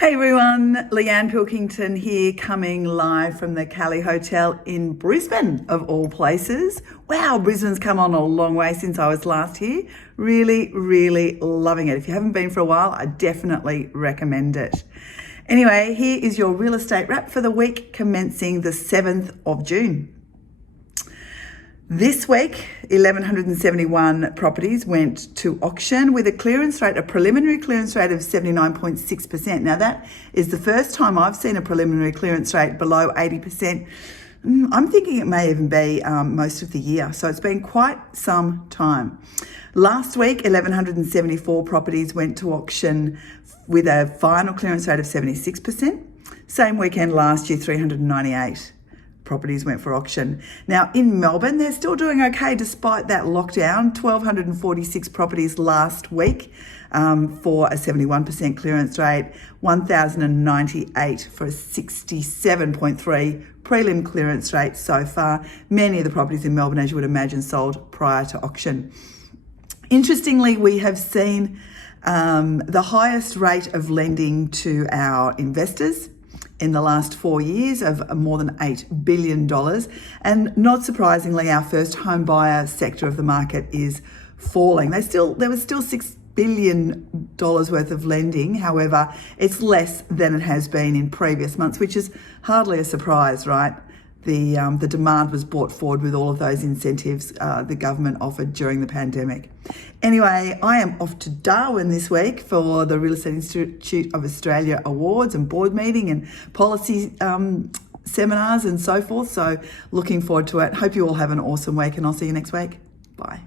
Hey everyone, Leanne Pilkington here, coming live from the Cali Hotel in Brisbane, of all places. Wow, Brisbane's come on a long way since I was last here. Really loving it. If you haven't been for a while, I definitely recommend it. Anyway, here is your real estate wrap for the week commencing the 7th of June. This week, 1,171 properties went to auction with a preliminary clearance rate of 79.6%. Now that is the first time I've seen a preliminary clearance rate below 80%. I'm thinking it may even be most of the year. So it's been quite some time. Last week, 1,174 properties went to auction with a final clearance rate of 76%. Same weekend last year, 398 properties went for auction. Now in Melbourne, they're still doing okay despite that lockdown. 1,246 properties last week for a 71% clearance rate, 1,098 for a 67.3 prelim clearance rate so far. Many of the properties in Melbourne, as you would imagine, sold prior to auction. Interestingly, we have seen the highest rate of lending to our investors in the last 4 years of more than $8 billion. And not surprisingly, our first home buyer sector of the market is falling. There was still $6 billion worth of lending. However, it's less than it has been in previous months, which is hardly a surprise, right? The demand was brought forward with all of those incentives the government offered during the pandemic. Anyway, I am off to Darwin this week for the Real Estate Institute of Australia Awards and board meeting and policy seminars and so forth. So looking forward to it. Hope you all have an awesome week, and I'll see you next week. Bye.